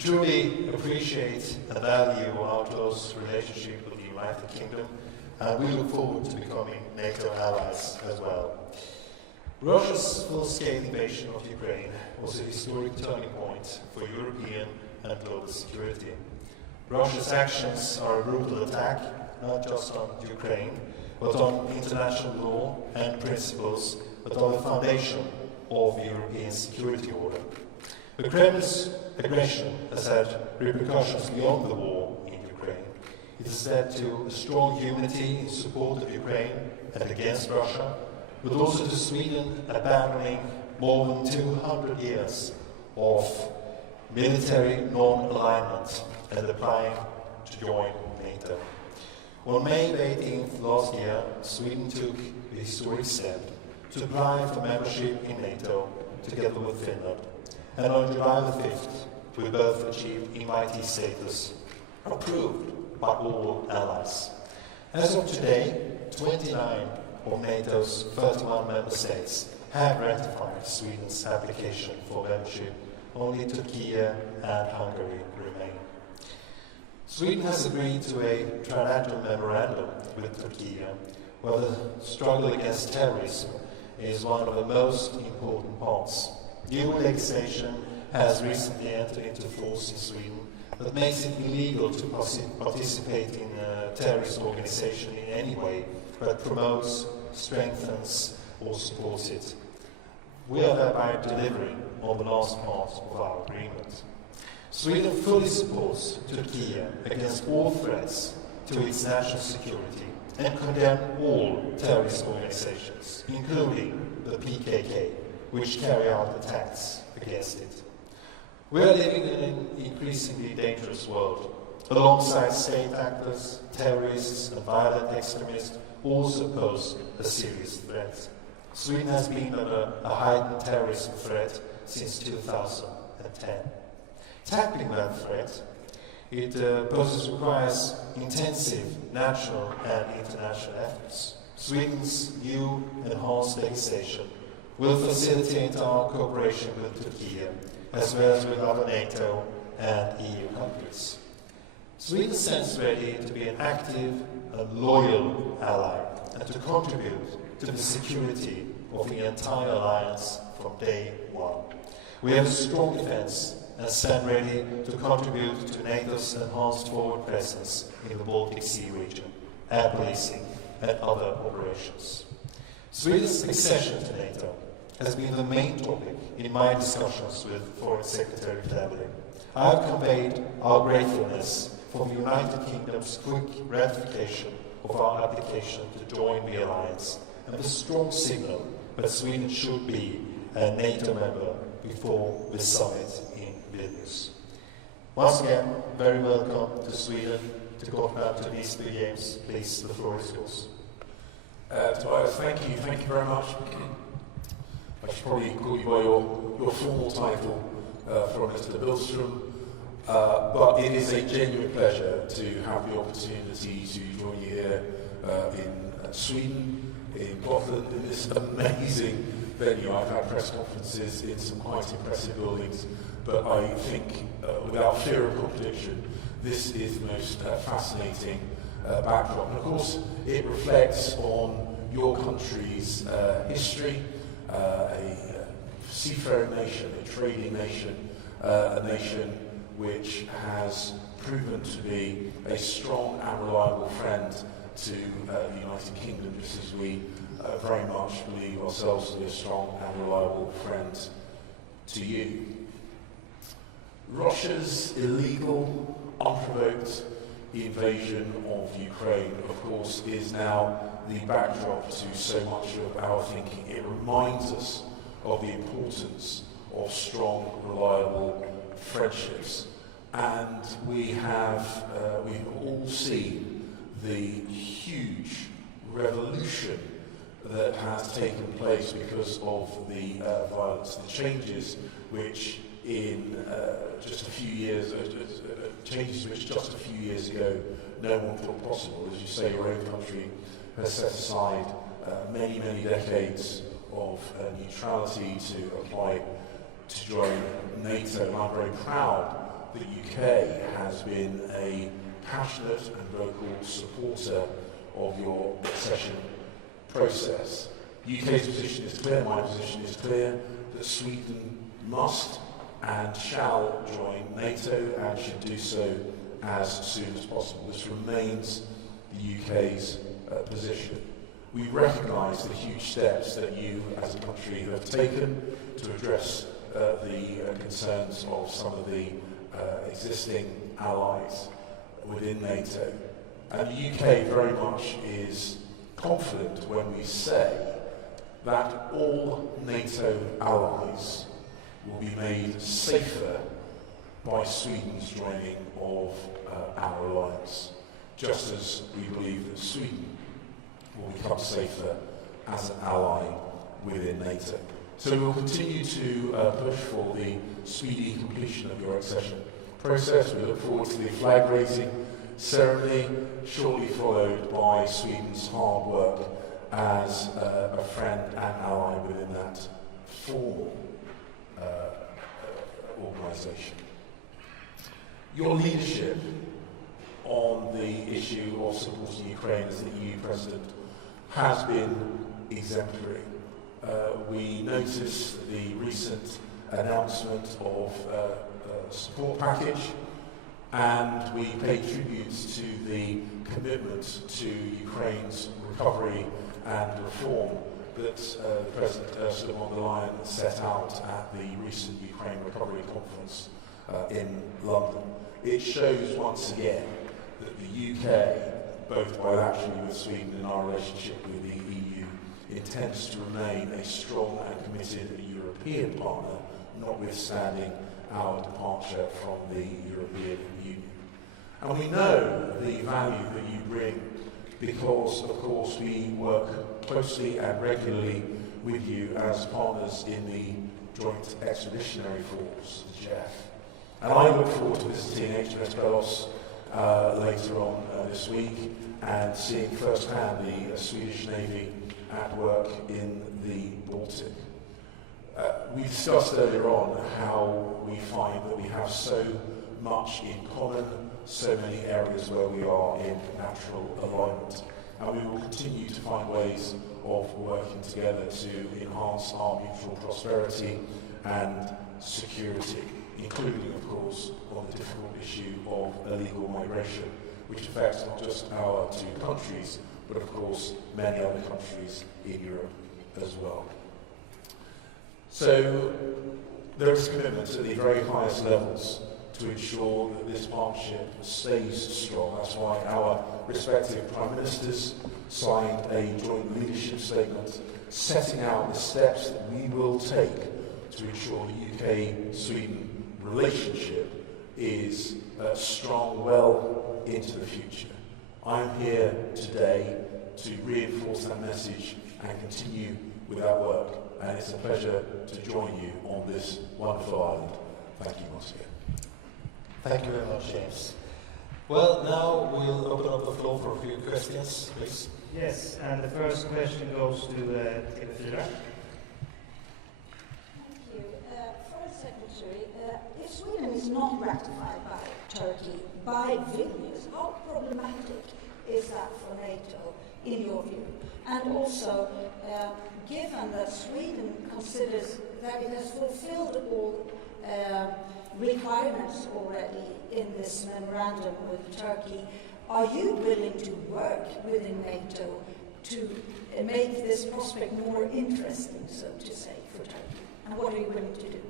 truly appreciate and value our close relationship with the United Kingdom, and we look forward to becoming NATO allies as well. Russia's full-scale invasion of Ukraine was a historic turning point for European and global security. Russia's actions are a brutal attack, not just on Ukraine, but on international law and principles that are the foundation of the European security order. The Kremlin's aggression has had repercussions beyond the war in Ukraine. It has led to a strong unity in support of Ukraine and against Russia, but also to Sweden abandoning more than 200 years of military non-alignment and applying to join NATO. On May 18th last year, Sweden took the historic step to apply for membership in NATO together with Finland. And on July the 5th, we both achieved invitee status, approved by all allies. As of today, 29 of NATO's 31 member states have ratified Sweden's application for membership. Only Turkey and Hungary remain. Sweden has agreed to a trilateral memorandum with Turkey, where the struggle against terrorism is one of the most important parts. New legislation has recently entered into force in Sweden that makes it illegal to participate in a terrorist organization in any way that promotes, strengthens or supports it. We are thereby delivering on the last part of our agreement. Sweden fully supports Turkey against all threats to its national security and condemn all terrorist organizations, including the PKK, which carry out attacks against it. We are living in an increasingly dangerous world. Alongside state actors, terrorists and violent extremists also pose a serious threat. Sweden has been under a heightened terrorism threat since 2010. Tackling that threat, it requires intensive national and international efforts. Sweden's new enhanced legislation will facilitate our cooperation with Turkey, as well as with other NATO and EU countries. Sweden stands ready to be an active and loyal ally and to contribute to the security of the entire alliance from day one. We have a strong defense and stand ready to contribute to NATO's enhanced forward presence in the Baltic Sea region, air policing and other operations. Sweden's accession to NATO has been the main topic in my discussions with Foreign Secretary Cleverly. I have conveyed our gratefulness for the United Kingdom's quick ratification of our application to join the alliance and the strong signal that Sweden should be a NATO member before the summit in Vilnius. Once again, very welcome to Sweden, to Gotland, to these three games. Please, the floor is yours. Tobias, thank you very much. I should probably call you by your formal title, Foreign Minister Billstrom, but it is a genuine pleasure to have the opportunity to join you here in Sweden, in Gotland, in this amazing venue. I've had press conferences in some quite impressive buildings, but I think, without fear of contradiction, this is the most fascinating backdrop. And of course, it reflects on your country's history, a seafaring nation, a trading nation, a nation which has proven to be a strong and reliable friend to the United Kingdom, just as we very much believe ourselves to be a strong and reliable friend to you. Russia's illegal, unprovoked invasion of Ukraine, of course, is now the backdrop to so much of our thinking. It reminds us of the importance of strong, reliable friendships. And we've all seen the huge revolution that has taken place because of the violence, the changes which in just a few years, changes which just a few years ago no one thought possible. As you say, your own country has set aside many decades of neutrality to apply to join NATO, and I'm very proud the UK has been a passionate and vocal supporter of your accession process. The UK's position is clear, my position is clear, that Sweden must and shall join NATO and should do so as soon as possible. This remains the UK's position. We recognise the huge steps that you as a country have taken to address the concerns of some of the existing allies within NATO. And the UK very much is confident when we say that all NATO allies will be made safer by Sweden's joining of our alliance, just as we believe that Sweden will become safer as an ally within NATO. So we will continue to push for the speedy completion of your accession process. We look forward to the flag-raising ceremony, shortly followed by Sweden's hard work as a friend and ally within that formal organisation. Your leadership on the issue of supporting Ukraine as the EU President has been exemplary. We noticed the recent announcement of a support package, and we pay tribute to the commitment to Ukraine's recovery and reform that President Ursula von der Leyen set out at the recent Ukraine Recovery Conference in London. It shows once again that the UK, both bilaterally with Sweden and our relationship with the EU, intends to remain a strong and committed European partner, notwithstanding our departure from the European Union. And we know the value that you bring because, of course, we work closely and regularly with you as partners in the Joint Expeditionary Force, the JEF. And I look forward to visiting HMS Belos later on this week and seeing firsthand the Swedish Navy at work in the Baltic. We discussed earlier on how we find that we have so much in common, so many areas where we are in natural alignment. And we will continue to find ways of working together to enhance our mutual prosperity and security, including, of course, on the difficult issue of illegal migration, which affects not just our two countries, but of course many other countries in Europe as well. So there is commitment at the very highest levels to ensure that this partnership stays strong. That's why our respective Prime Ministers signed a joint leadership statement setting out the steps that we will take to ensure the UK-Sweden relationship is strong well into the future. I'm here today to reinforce that message and continue with our work, and it's a pleasure to join you on this wonderful island. Thank you once again. Thank you very much, James. Well, now we'll open up the floor for a few questions, please. Yes, and the first question goes to TV4. Thank you. Foreign Secretary, if Sweden is not ratified by Turkey by Vilnius, how problematic is that for NATO, in your view? And also, given that Sweden considers that it has fulfilled all requirements already in this memorandum with Turkey, are you willing to work within NATO to make this prospect more interesting, so to say, for Turkey? And what are you willing to do?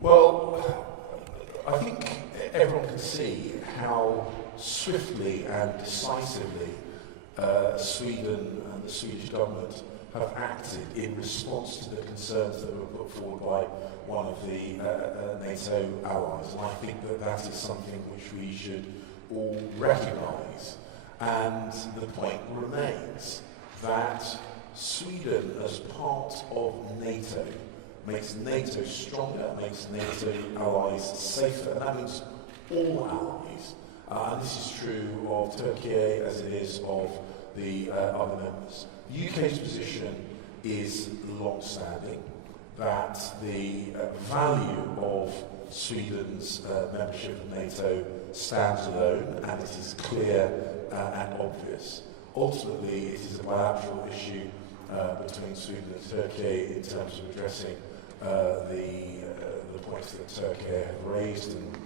Well, I think everyone can see how swiftly and decisively Sweden and the Swedish government have acted in response to the concerns that were put forward by one of the NATO allies. And I think that that is something which we should all recognise. And the point remains that Sweden, as part of NATO, makes NATO stronger, makes NATO allies safer. And that means all allies. And this is true of Turkey as it is of the other members. The UK's position is long-standing, that the value of Sweden's membership of NATO stands alone, and it is clear and obvious. Ultimately, it is a bilateral issue between Sweden and Turkey in terms of addressing the points that Turkey have raised and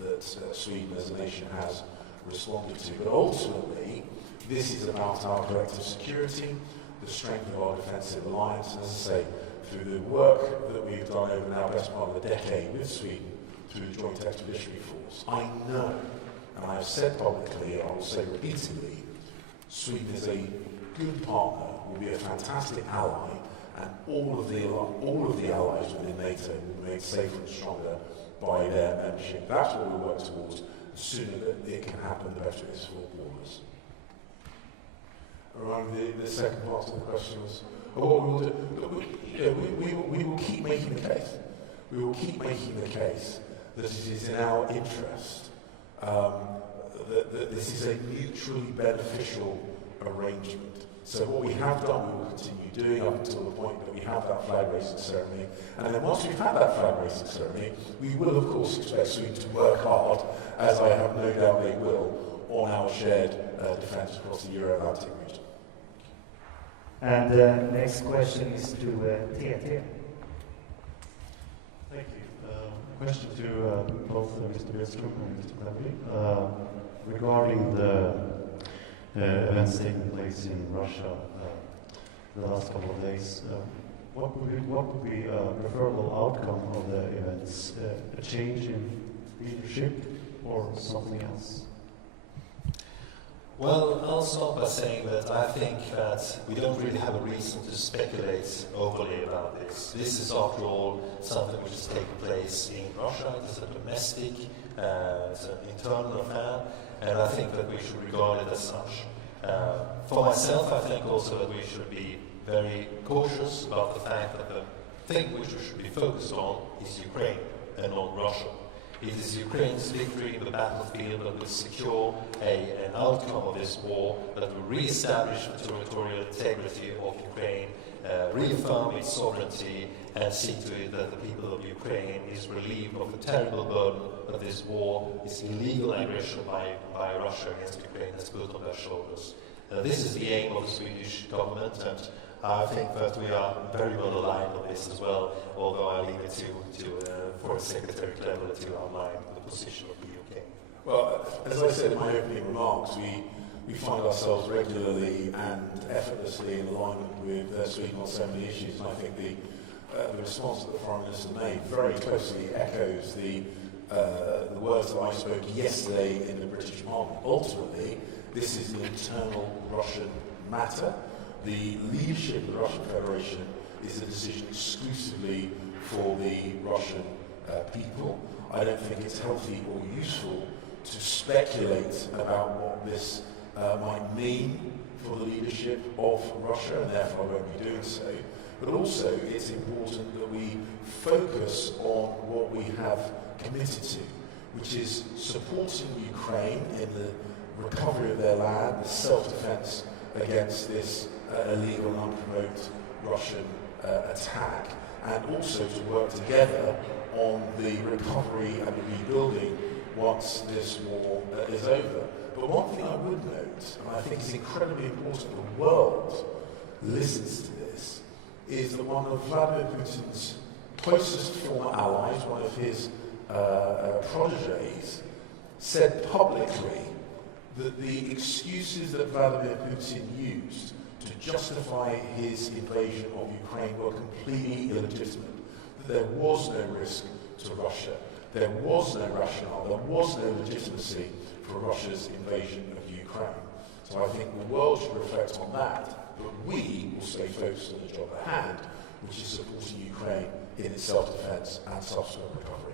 that Sweden as a nation has responded to. But ultimately, this is about our collective security, the strength of our defensive alliance, and as I say, through the work that we've done over now best part of a decade with Sweden through the Joint Expeditionary Force, I know, and I have said publicly, and I will say repeatedly, Sweden is a good partner, will be a fantastic ally, and all of the allies within NATO will be made safer and stronger by their membership. That's what we work towards. The sooner that it can happen, the better it is for all of us. Around the second part of the question was, what we will do, we will keep making the case. We will keep making the case that it is in our interest that this is a mutually beneficial arrangement. So what we have done, we will continue doing up until the point that we have that flag raising ceremony. And then once we've had that flag raising ceremony, we will of course expect Sweden to work hard, as I have no doubt they will, on our shared defence across the Euro-Atlantic region. And next question is to TT. Thank you. Question to both Mr. Billstrom and Mr. Cleverly. Regarding the events taking place in Russia the last couple of days, what would be a preferable outcome of the events? A change in leadership or something else? Well, I'll start by saying that I think that we don't really have a reason to speculate overly about this. This is, after all, something which is taking place in Russia. It is a domestic, it's an internal affair, and I think that we should regard it as such. For myself, I think also that we should be very cautious about the fact that the thing which we should be focused on is Ukraine and not Russia. It is Ukraine's victory in the battlefield that will secure an outcome of this war, that will re-establish the territorial integrity of Ukraine, reaffirm its sovereignty, and see to it that the people of Ukraine is relieved of the terrible burden that this war, this illegal aggression by Russia against Ukraine has put on their shoulders. This is the aim of the Swedish government, and I think that we are very well aligned on this as well, although I leave it to Foreign Secretary Cleverly to outline the position of the UK. Well, as I said in my opening remarks, we find ourselves regularly and effortlessly in alignment with Sweden on so many issues, and I think the response that the Foreign Minister made very closely echoes the words that I spoke yesterday in the British Parliament. Ultimately, this is an internal Russian matter. The leadership of the Russian Federation is a decision exclusively for the Russian people. I don't think it's healthy or useful to speculate about what this might mean for the leadership of Russia, and therefore I won't be doing so. But also, it's important that we focus on what we have committed to, which is supporting Ukraine in the recovery of their land, the self-defense against this illegal and unprovoked Russian attack, and also to work together on the recovery and the rebuilding once this war is over. But one thing I would note, and I think is incredibly important the world listens to this, is that one of Vladimir Putin's closest former allies, one of his protégés, said publicly that the excuses that Vladimir Putin used to justify his invasion of Ukraine were completely illegitimate, that there was no risk to Russia, there was no rationale, there was no legitimacy for Russia's invasion of Ukraine. So I think the world should reflect on that, but we will stay focused on the job at hand, which is supporting Ukraine in its self-defense and subsequent recovery.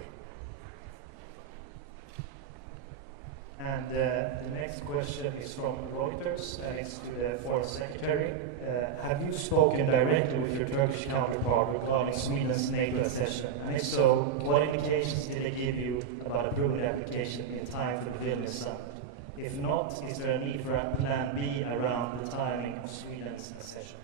And the next question is from Reuters, and it's to the Foreign Secretary. Have you spoken directly with your Turkish counterpart regarding Sweden's NATO accession? And if so, what indications did they give you about approving the application in time for the Vilnius summit? If not, is there a need for a plan B around the timing of Sweden's accession?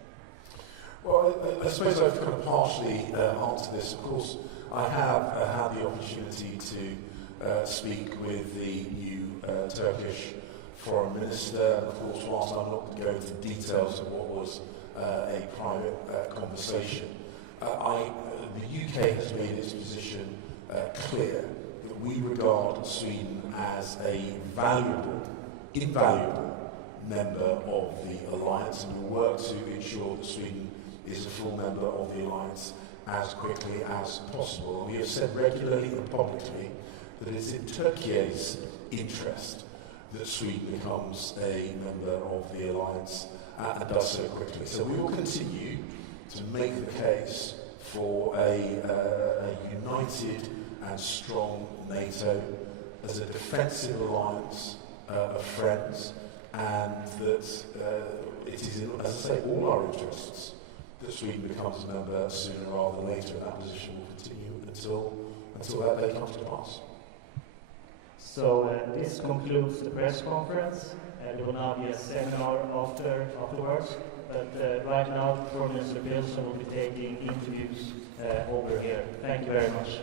Well, I suppose I've kind of partially answered this. Of course, I have had the opportunity to speak with the new Turkish Foreign Minister, and of course, whilst I'm not going to go into details of what was a private conversation, the UK has made its position clear that we regard Sweden as a invaluable member of the alliance, and we work to ensure that Sweden is a full member of the alliance as quickly as possible. We have said regularly and publicly that it's in Turkey's interest that Sweden becomes a member of the alliance and does so quickly. So we will continue to make the case for a united and strong NATO as a defensive alliance of friends, and that it is, as I say, all our interests that Sweden becomes a member sooner rather than later, and that position will continue until that day comes to pass. So this concludes the press conference. There will now be a seminar afterwards, but right now, Foreign Minister Billstrom will be taking interviews over here. Thank you very much.